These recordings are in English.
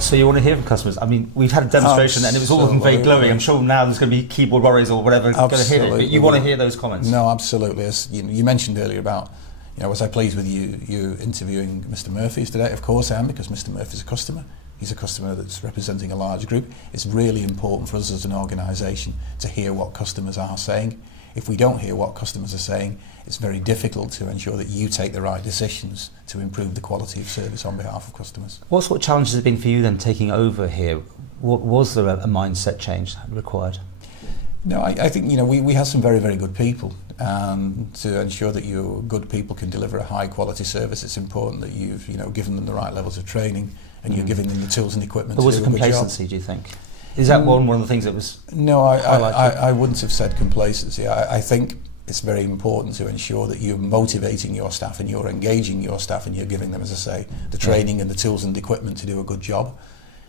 So you want to hear from customers? I mean, we've had a demonstration and it was all looking very glowing. I'm sure now there's going to be keyboard warriors or whatever going to hear it. But you want to hear those comments? No, absolutely. As you mentioned earlier about, was I pleased with you interviewing Mr. Murphy today? Of course I am, because Mr. Murphy's a customer. He's a customer that's representing a large group. It's really important for us as an organisation to hear what customers are saying. If we don't hear what customers are saying, it's very difficult to ensure that you take the right decisions to improve the quality of service on behalf of customers. What sort of challenges have been for you then taking over here? Was there a mindset change required? No, I think we have some very, very good people, and to ensure that your good people can deliver a high quality service, it's important that you've given them the right levels of training and you're giving them the tools and equipment. But was it complacency, do you think? Is that one of the things that was No, I wouldn't have said complacency. I think it's very important to ensure that you're motivating your staff and you're engaging your staff and you're giving them, as I say, the training and the tools and the equipment to do a good job.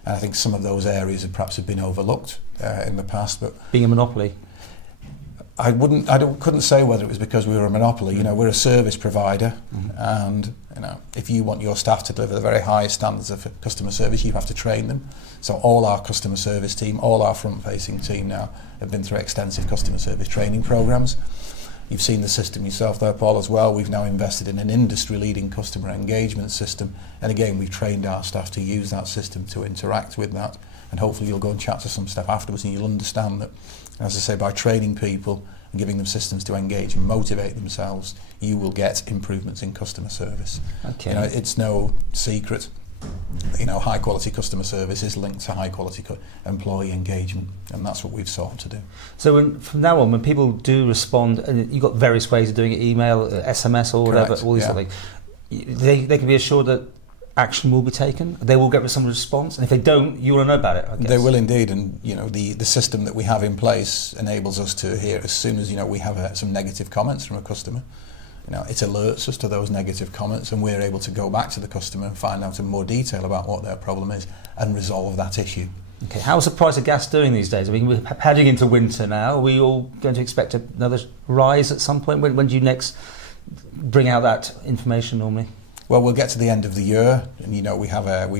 And I think some of those areas have been overlooked in the past. But being a monopoly, couldn't say whether it was because we were a monopoly. We're a service provider, and if you want your staff to deliver the very highest standards of customer service, you have to train them. So all our customer service team, all our front-facing team now have been through extensive customer service training programs. You've seen the system yourself there, Paul, as well. We've now invested in an industry-leading customer engagement system, and again, we've trained our staff to use that system to interact with that. And hopefully you'll go and chat to some staff afterwards and you'll understand that, as I say, by training people and giving them systems to engage and motivate themselves, you will get improvements in customer service. Okay. It's no secret. High quality customer service is linked to high quality employee engagement, and that's what we've sought to do. So from now on, when people do respond, and you've got various ways of doing it, email, SMS or whatever, Correct, all these sort of things, they can be assured that action will be taken, they will get some response, and if they don't, you want to know about it, I guess. They will indeed, and the system that we have in place enables us to hear as soon as we have some negative comments from a customer. It alerts us to those negative comments, and we're able to go back to the customer and find out in more detail about what their problem is and resolve that issue. Okay, how's the price of gas doing these days? I mean, we're heading into winter now. Are we all going to expect another rise at some point? When do you next bring out that information normally? Well, we'll get to the end of the year, and we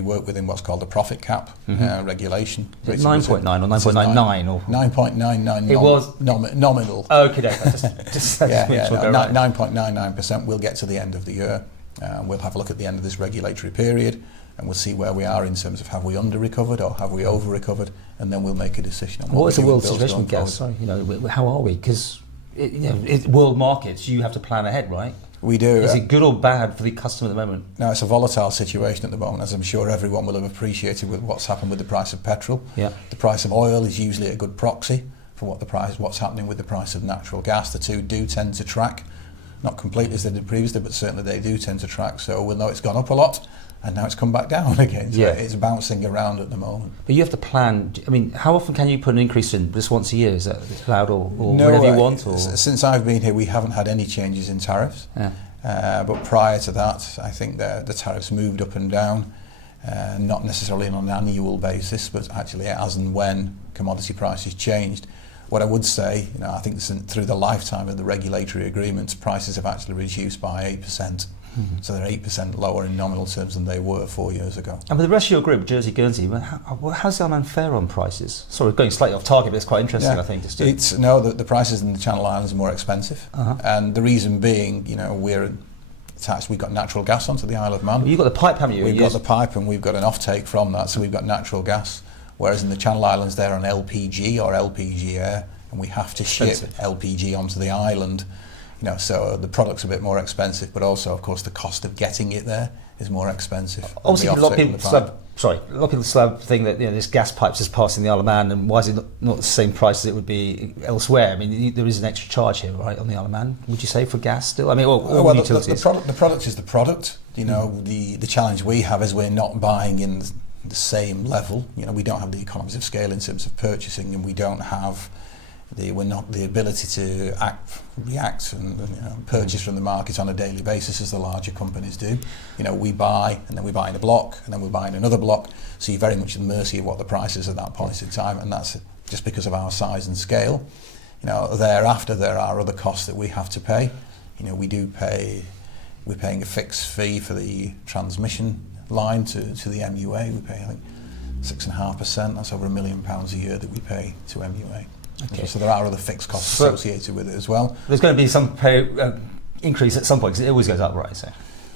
work within what's called the profit cap regulation. Is it 9.9 or 9.99 or 9.99? It was nominal. Okay, just 9.99%. We'll get to the end of the year, and we'll have a look at the end of this regulatory period, and we'll see where we are in terms of have we under recovered or have we over recovered, and then we'll make a decision on what is the world situation with gas? Sorry, how are we? Because world markets, you have to plan ahead, right? We do. Is it good or bad for the customer at the moment? No, it's a volatile situation at the moment, as I'm sure everyone will have appreciated with what's happened with the price of petrol. Yeah. The price of oil is usually a good proxy for what's happening with the price of natural gas. The two do tend to track, not completely as they did previously, but certainly they do tend to track. So we'll know it's gone up a lot, and now it's come back down again. So it's bouncing around at the moment. But you have to plan. I mean, how often can you put an increase in? Just once a year? Is that allowed, or whenever you want? Or? Since I've been here, we haven't had any changes in tariffs. Yeah. But prior to that, I think the tariffs moved up and down, not necessarily on an annual basis, but actually as and when commodity prices changed. What I would say, I think through the lifetime of the regulatory agreements, prices have actually reduced by 8%. So they're 8% lower in nominal terms than they were 4 years ago. And with the rest of your group, Jersey, Guernsey, how's the unfair on prices? Sorry, going slightly off target, but it's quite interesting, I think. The prices in the Channel Islands are more expensive. And the reason being, we're attached, we've got natural gas onto the Isle of Man. You've got the pipe, haven't you? We've got the pipe, and we've got an off-take from that, so we've got natural gas. Whereas in the Channel Islands, they're on LPG or LPG air, and we have to ship LPG onto the island. So the product's a bit more expensive, but also, of course, the cost of getting it there is more expensive. Obviously, a lot of people still think that this gas pipe's just passing the Isle of Man, and why is it not the same price as it would be elsewhere? I mean, there is an extra charge here, right, on the Isle of Man, would you say, for gas still? I mean, utilities. The product is the product. The challenge we have is we're not buying in the same level. We don't have the economies of scale in terms of purchasing, and we don't have the ability to react and purchase from the market on a daily basis as the larger companies do. We buy, and then we buy in a block, and then we buy in another block, so you're very much at the mercy of what the price is at that point in time, and that's just because of our size and scale. Thereafter there are other costs that we have to pay. We're paying a fixed fee for the transmission line to the MUA. We pay, I think, 6.5%. That's over £1 million a year that we pay to MUA. Okay. So there are other fixed costs associated with it as well. There's going to be some pay increase at some point because it always goes up, right? So.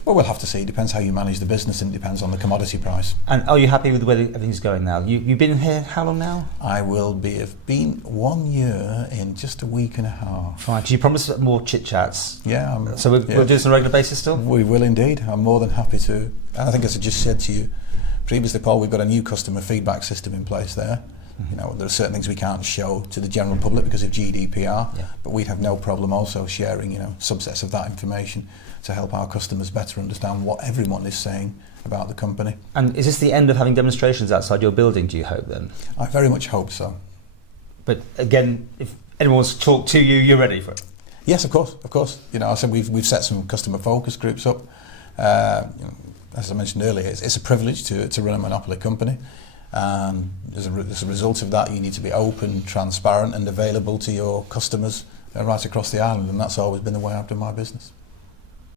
Well, we'll have to see. It depends how you manage the business and it depends on the commodity price. And are you happy with the way everything's going now? You've been here how long now? I will have been 1 year in just a week and a half. Right. Do you promise more chit chats? Yeah. So we'll do this on a regular basis still? We will indeed. I'm more than happy to. And I think, as I just said to you previously, Paul, we've got a new customer feedback system in place there. You know, there are certain things we can't show to the general public because of GDPR, but we'd have no problem also sharing, you know, subsets of that information to help our customers better understand what everyone is saying about the company. And is this the end of having demonstrations outside your building, do you hope then? I very much hope so. But again, if anyone wants to talk to you, you're ready for it? Yes, of course. You know, I said we've set some customer focus groups up. You know, as I mentioned earlier, it's a privilege to run a monopoly company. And as a result of that, you need to be open, transparent and available to your customers right across the island, and that's always been the way I've done my business.